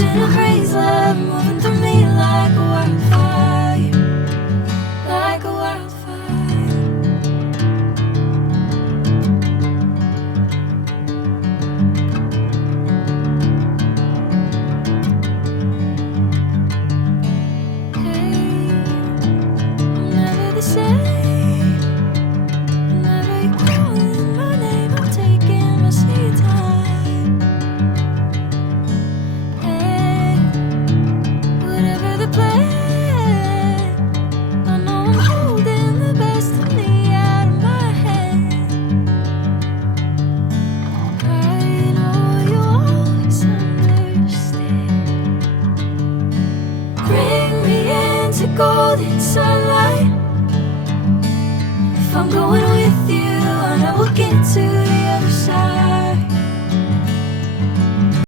ocean of praise, love moving through me like a wildfire, like a wildfire. Hey, I'm never the same. Whenever you're calling my name, I'm taking my sweet time. Hey, whatever the plan, I know I'm holding the best of me out of my hand. I know you always understand. Bring me into golden sunlight. If I'm going with you, I know we'll get to the other side.